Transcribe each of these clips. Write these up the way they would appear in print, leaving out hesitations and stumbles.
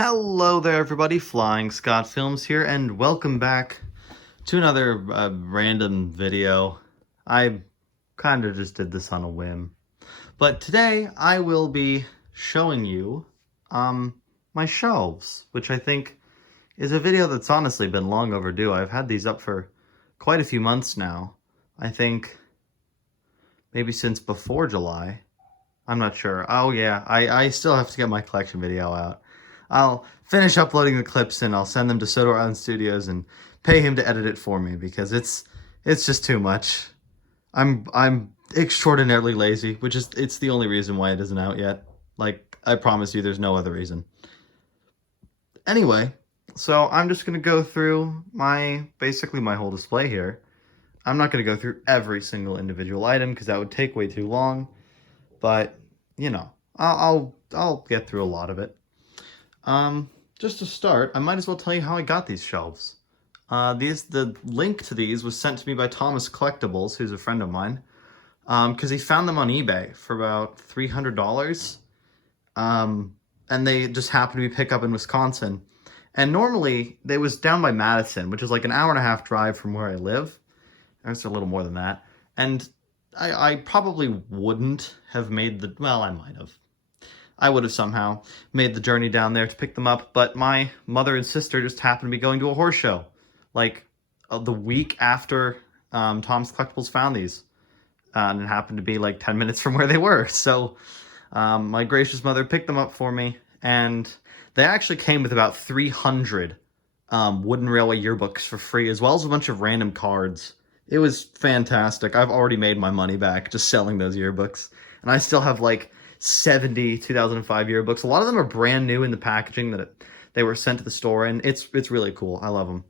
Hello there, everybody. Flying Scott Films here, and welcome back to another random video. I kind of just did this on a whim, but today I will be showing you my shelves, which I think is a video that's honestly been long overdue. I've had these up for quite a few months now. I think maybe since before July. I'm not sure. Oh yeah, I still have to get my collection video out. I'll finish uploading the clips and I'll send them to Soto Island Studios and pay him to edit it for me because it's just too much. I'm extraordinarily lazy, which is it's the only reason why it isn't out yet. Like, I promise you there's no other reason. Anyway, so I'm just gonna go through basically my whole display here. I'm not gonna go through every single individual item because that would take way too long, but you know, I'll get through a lot of it. Just to start, I might as well tell you how I got these shelves. The link to these was sent to me by Thomas Collectibles, who's a friend of mine, because he found them on eBay for about $300. And they just happened to be picked up in Wisconsin. And normally, they was down by Madison, which is like an hour and a half drive from where I live. It's a little more than that. And I probably wouldn't have made well, I might have. I would have somehow made the journey down there to pick them up, but my mother and sister just happened to be going to a horse show, like the week after Tom's Collectibles found these, and it happened to be like 10 minutes from where they were. So my gracious mother picked them up for me, and they actually came with about 300 Wooden Railway yearbooks for free, as well as a bunch of random cards. It was fantastic. I've already made my money back just selling those yearbooks, and I still have like 70 2005 yearbooks. A lot of them are brand new in the packaging that they were sent to the store, and it's really cool. I love them.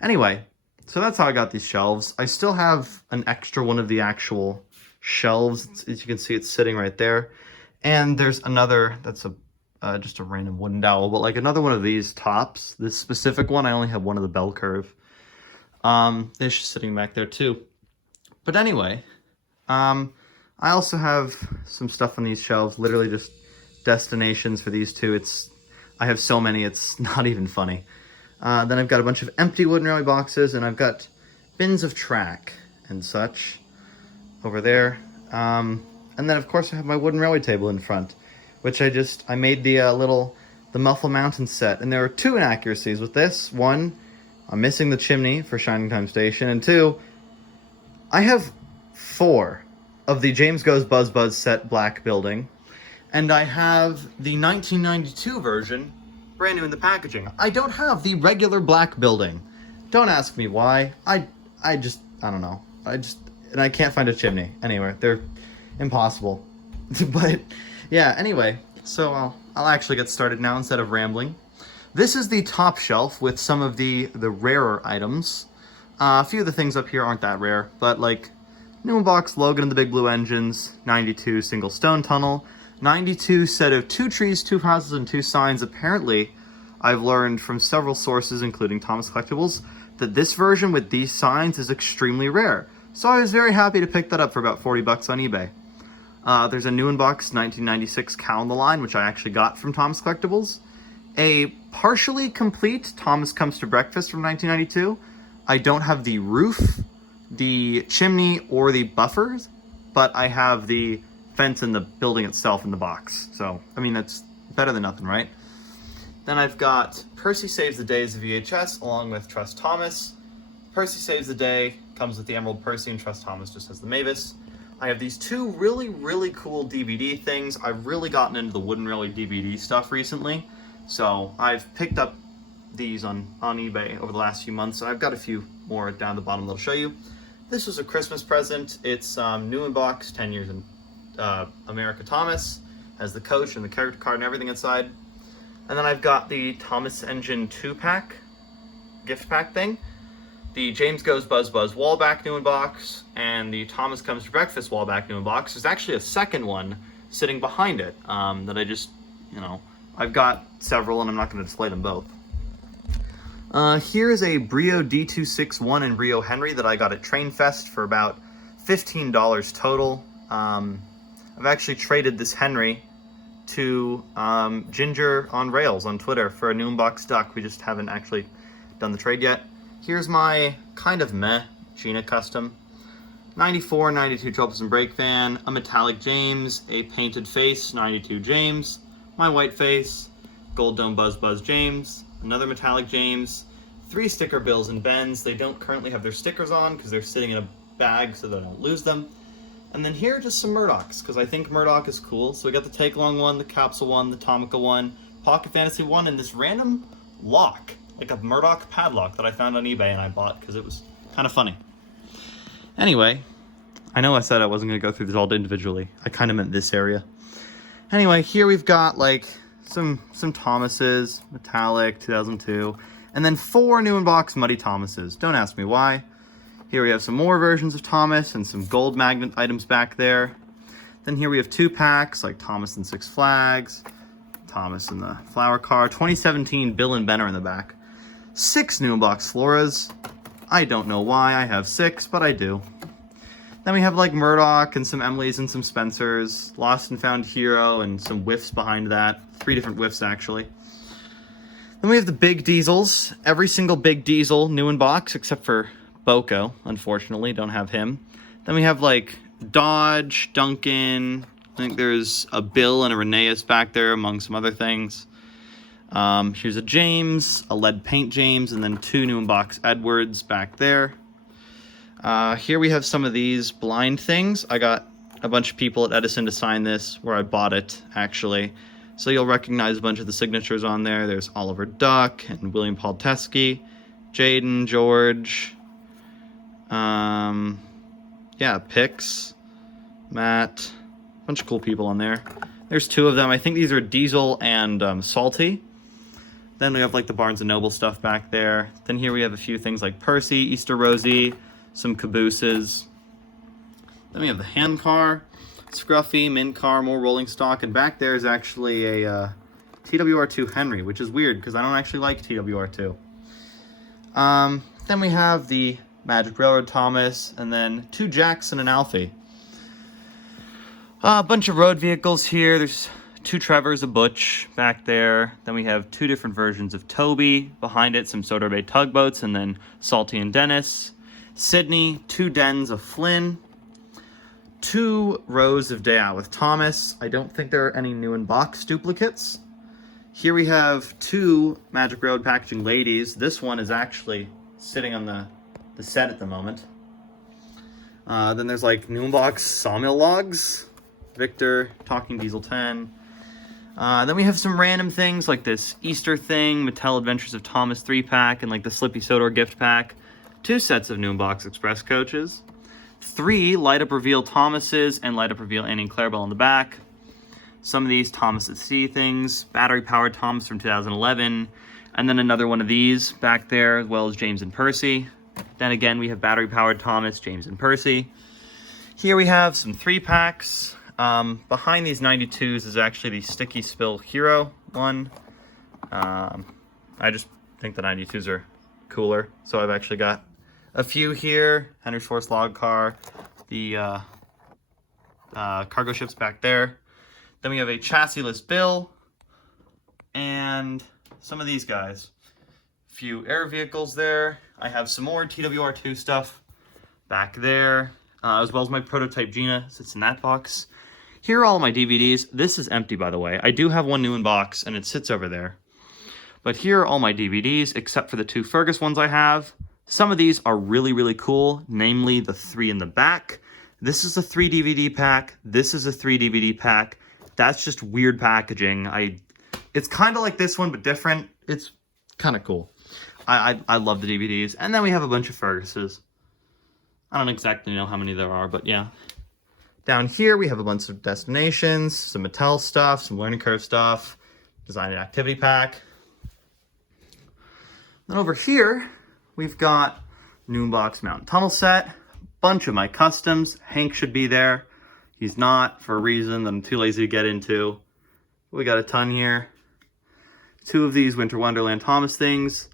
Anyway, so that's how I got these shelves. I still have an extra one of the actual shelves. As you can see, it's sitting right there. And there's another, that's just a random wooden dowel, but like another one of these tops. This specific one, I only have one of the bell curve. It's just sitting back there too. But anyway, I also have some stuff on these shelves, literally just destinations for these two. I have so many, it's not even funny. Then I've got a bunch of empty Wooden Railway boxes, and I've got bins of track and such over there. And then of course I have my Wooden Railway table in front, which I made the Muffle Mountain set, and there are two inaccuracies with this. One, I'm missing the chimney for Shining Time Station, and two, I have 4 of the James Goes Buzz Buzz set black building, and I have the 1992 version brand new in the packaging. I don't have the regular black building. Don't ask me why. I don't know. And I can't find a chimney anywhere. They're impossible. But yeah, anyway, so I'll actually get started now instead of rambling. This is the top shelf with some of the rarer items. A few of the things up here aren't that rare, but like New Box Logan and the Big Blue Engines, 92 single stone tunnel, 92 set of 2 trees, 2 houses, and 2 signs. Apparently, I've learned from several sources, including Thomas Collectibles, that this version with these signs is extremely rare. So I was very happy to pick that up for about 40 bucks on eBay. There's a New Box 1996 Cow on the Line, which I actually got from Thomas Collectibles. A partially complete Thomas Comes to Breakfast from 1992. I don't have the roof, the chimney, or the buffers, but I have the fence and the building itself in the box. So, I mean, that's better than nothing, right? Then I've got Percy Saves the Day as a VHS, along with Trust Thomas. Percy Saves the Day comes with the Emerald Percy, and Trust Thomas just has the Mavis. I have these 2 really, really cool DVD things. I've really gotten into the Wooden Railway DVD stuff recently, so I've picked up these on eBay over the last few months. I've got a few more down the bottom that I'll show you. This was a Christmas present. It's New in Box, 10 years in America Thomas, has the coach and the character card and everything inside. And then I've got the Thomas Engine 2-pack, gift pack thing, the James Goes Buzz Buzz wallback New in Box, and the Thomas Comes to Breakfast wallback New in Box. There's actually a second one sitting behind it that I just, I've got several and I'm not going to display them both. Here's a Brio D261 and Brio Henry that I got at Train Fest for about $15 total. I've actually traded this Henry to Ginger on Rails on Twitter for a new unbox duck. We just haven't actually done the trade yet. Here's my kind of meh Gina custom. 94, 92 Troublesome Brake Van, a metallic James, a painted face, 92 James, my white face, Gold Dome Buzz James, another metallic James, 3 sticker Bills and Bens. They don't currently have their stickers on because they're sitting in a bag so that I don't lose them. And then here are just some Murdochs, because I think Murdoch is cool. So we got the Take Long one, the Capsule one, the Tomica one, Pocket Fantasy one, and this random lock, like a Murdoch padlock that I found on eBay and I bought because it was kind of funny. Anyway, I know I said I wasn't going to go through these all individually. I kind of meant this area. Anyway, here we've got like some Thomases, metallic, 2002, and then 4 new in-box Muddy Thomases. Don't ask me why. Here we have some more versions of Thomas and some gold magnet items back there. Then here we have 2 packs like Thomas and Six Flags, Thomas and the Flower Car, 2017 Bill and Ben are in the back. 6 new in-box Floras. I don't know why I have 6, but I do. Then we have like Murdoch and some Emily's and some Spencer's, Lost and Found Hero and some whiffs behind that. 3 different whiffs actually. Then we have the big diesels. Every single big diesel new in box except for Boko, unfortunately, don't have him. Then we have like Dodge, Duncan, I think there's a Bill and a Rheneas back there among some other things. Here's a James, a lead paint James, and then 2 new in-box Edwards back there. Here we have some of these blind things. I got a bunch of people at Edison to sign this, where I bought it, actually. So you'll recognize a bunch of the signatures on there. There's Oliver Duck and William Paul Teskey, Jaden, George... yeah, Pix, Matt, a bunch of cool people on there. There's 2 of them. I think these are Diesel and Salty. Then we have like the Barnes & Noble stuff back there. Then here we have a few things like Percy, Easter Rosie, some cabooses. Then we have the hand car, Scruffy, Min car, more rolling stock, and back there is actually a TWR2 Henry, which is weird because I don't actually like TWR2. Then we have the Magic Railroad Thomas, and then 2 Jacks and an Alfie. A bunch of road vehicles here. There's 2 Trevors, a Butch back there. Then we have 2 different versions of Toby. Behind it, some Soder Bay tugboats, and then Salty and Dennis. Sydney, 2 Dens of Flynn. 2 rows of Day Out with Thomas. I don't think there are any new in-box duplicates. Here we have 2 Magic Road Packaging Ladies. This one is actually sitting on the set at the moment. Then there's like new in-box Sawmill Logs, Victor, Talking Diesel 10. Then we have some random things like this Easter thing, Mattel Adventures of Thomas 3-pack, and like the Slippy Sodor gift pack. 2 sets of new in-box Express coaches. 3 Light Up Reveal Thomases and Light Up Reveal Annie and Clarabelle on the back. Some of these Thomas at Sea things, Battery Powered Thomas from 2011, and then another one of these back there, as well as James and Percy. Then again, we have Battery Powered Thomas, James, and Percy. Here we have some 3-packs. Behind these 92s is actually the Sticky Spill Hero one. I just think the 92s are cooler. So I've actually got a few here. Henry's Force Log Car. The cargo ships back there. Then we have a chassishless Bill. And some of these guys. Few air vehicles there. I have some more TWR2 stuff back there, as well as my prototype Gina sits in that box. Here are all my DVDs. This is empty, by the way. I do have one new in box, and it sits over there. But here are all my DVDs, except for the 2 Fergus ones I have. Some of these are really, really cool, namely the 3 in the back. This is a 3 DVD pack. This is a 3 DVD pack. That's just weird packaging. It's kind of like this one, but different. It's kind of cool. I love the DVDs. And then we have a bunch of Ferguses. I don't exactly know how many there are, but yeah. Down here, we have a bunch of Destinations, some Mattel stuff, some Learning Curve stuff, Design and Activity Pack. Then over here, we've got new in-box Mountain Tunnel set, bunch of my customs. Hank should be there. He's not, for a reason that I'm too lazy to get into. We got a ton here. 2 of these Winter Wonderland Thomas things.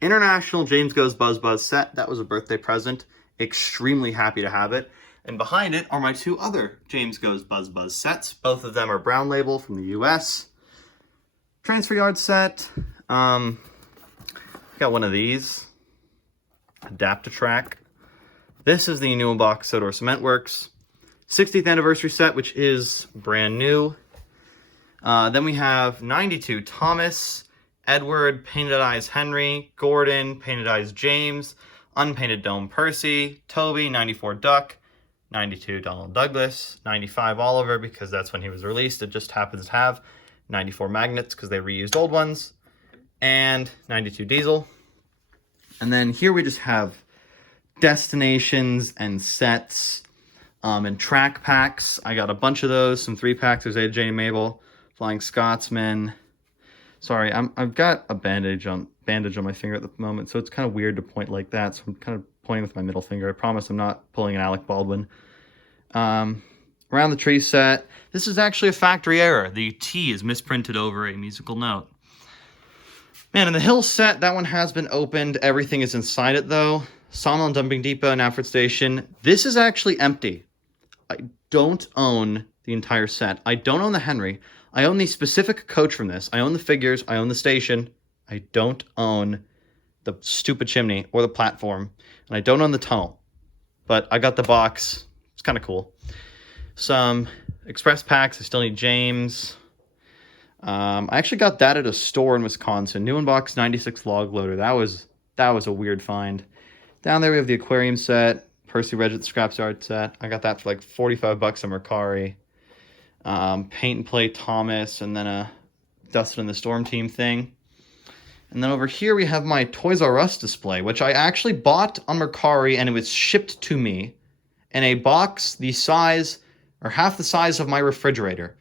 International James Goes Buzz set. That was a birthday present. Extremely happy to have it. And behind it are my two other James Goes Buzz Buzz sets. Both of them are brown label from the US. Transfer yard set. Got one of these. Adapt-A-Track. This is the new in-box Sodor Cement Works 60th anniversary set, which is brand new. Then we have 92 Thomas, Edward, Painted Eyes Henry, Gordon, Painted Eyes James, Unpainted Dome Percy, Toby, 94 Duck, 92 Donald Douglas, 95 Oliver, because that's when he was released. It just happens to have 94 magnets because they reused old ones, and 92 Diesel. And then here we just have destinations and sets and track packs. I got a bunch of those, some 3-packs. There's AJ and Mabel, Flying Scotsman. Sorry, I've got a bandage on my finger at the moment, so it's kind of weird to point like that. So I'm kind of pointing with my middle finger. I promise I'm not pulling an Alec Baldwin. Around the Tree set. This is actually a factory error. The T is misprinted over a musical note. Man, in the Hill set, that one has been opened. Everything is inside it, though. Sawmill and Dumping Depot and Alfred Station. This is actually empty. I don't own the entire set. I don't own the Henry. I own the specific coach from this. I own the figures. I own the station. I don't own the stupid chimney or the platform. And I don't own the tunnel. But I got the box. It's kind of cool. Some express packs. I still need James. I actually got that at a store in Wisconsin. New in box 96 log loader. That was a weird find. Down there we have the aquarium set. Percy Regent Scrapyard set. I got that for like 45 bucks on Mercari. Paint and Play Thomas, and then a Dustin and the Storm Team thing. And then over here we have my Toys R Us display, which I actually bought on Mercari, and it was shipped to me in a box the size, or half the size of my refrigerator.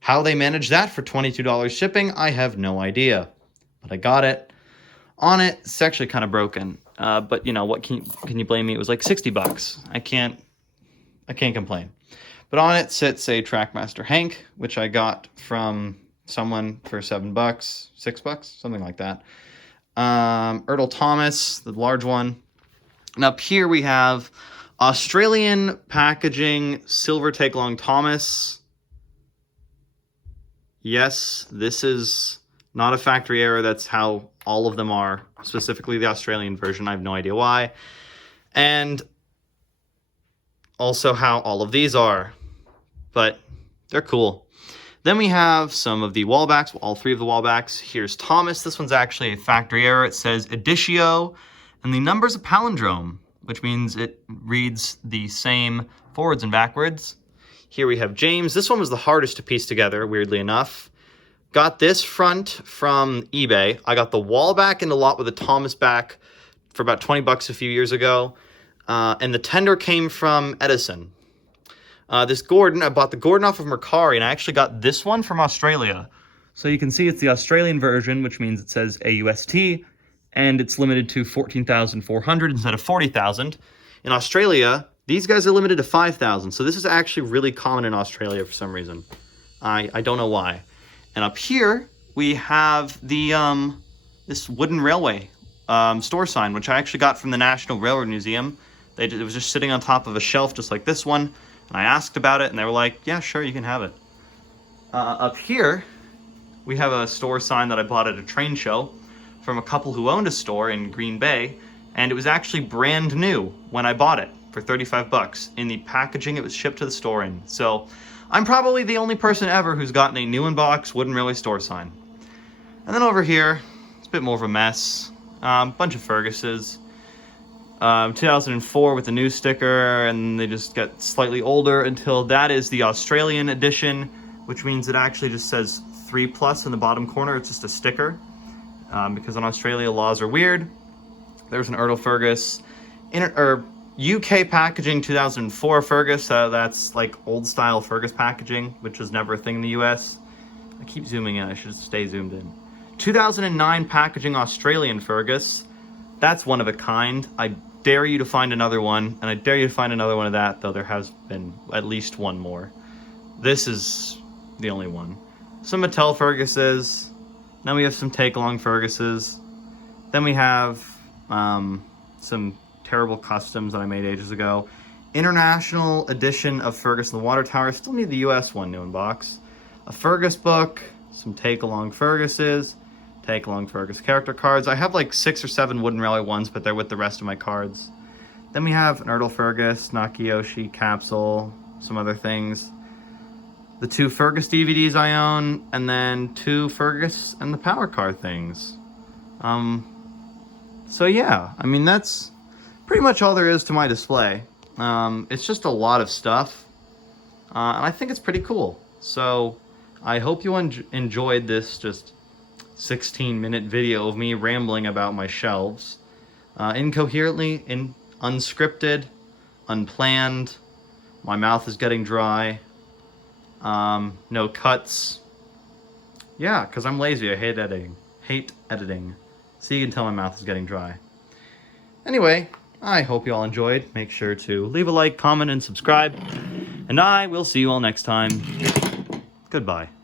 How they managed that for $22 shipping, I have no idea. But I got it. On it, it's actually kind of broken. But you know, what can you blame me? It was like 60 bucks. I can't complain. But on it sits a Trackmaster Hank, which I got from someone for $7, $6, something like that. Ertl Thomas, the large one. And up here we have Australian packaging Silver Take Long Thomas. Yes, this is not a factory error. That's how all of them are, specifically the Australian version. I have no idea why. And also how all of these are. But they're cool. Then we have some of the wallbacks, all 3 of the wallbacks. Here's Thomas. This one's actually a factory error. It says Editio, and the number's a palindrome, which means it reads the same forwards and backwards. Here we have James. This one was the hardest to piece together, weirdly enough. Got this front from eBay. I got the wall back and a lot with the Thomas back for about 20 bucks a few years ago. And the tender came from Edison. This Gordon, I bought the Gordon off of Mercari, and I actually got this one from Australia. So you can see it's the Australian version, which means it says AUST, and it's limited to 14,400 instead of 40,000. In Australia, these guys are limited to 5,000, so this is actually really common in Australia for some reason. I don't know why. And up here, we have the this wooden railway store sign, which I actually got from the National Railroad Museum. It was just sitting on top of a shelf just like this one, and I asked about it, and they were like, yeah, sure, you can have it. Up here, we have a store sign that I bought at a train show from a couple who owned a store in Green Bay, and it was actually brand new when I bought it for 35 bucks. In the packaging it was shipped to the store in. So I'm probably the only person ever who's gotten a new in-box wooden railway store sign. And then over here, it's a bit more of a mess. Bunch of Ferguses. 2004 with the new sticker, and they just get slightly older until that is the Australian edition, which means it actually just says 3+ in the bottom corner. It's just a sticker, because in Australia laws are weird. There's an Ertl Fergus. UK packaging 2004 Fergus, that's like old style Fergus packaging, which was never a thing in the US. I keep zooming in, I should stay zoomed in. 2009 packaging Australian Fergus, that's one of a kind. I dare you to find another one, and I dare you to find another one of that, though there has been at least one more. This is the only one. Some Mattel Ferguses, then we have some take-along Ferguses, then we have some terrible customs that I made ages ago. international edition of Fergus and the Water Tower. Still need the US one new in box. A Fergus book, some take-along Ferguses, take-along Fergus character cards. I have like 6 or 7 Wooden Railway ones, but they're with the rest of my cards. Then we have an Erdl Fergus, Nakiyoshi capsule, some other things. The 2 Fergus DVDs I own, and then 2 Fergus and the Power Card things. So yeah, I mean, that's pretty much all there is to my display. It's just a lot of stuff, and I think it's pretty cool. So I hope you enjoyed this just 16-minute video of me rambling about my shelves. Incoherently, unscripted, unplanned. My mouth is getting dry. No cuts. Yeah, because I'm lazy. I hate editing. So you can tell my mouth is getting dry. Anyway, I hope you all enjoyed. Make sure to leave a like, comment, and subscribe. And I will see you all next time. Goodbye.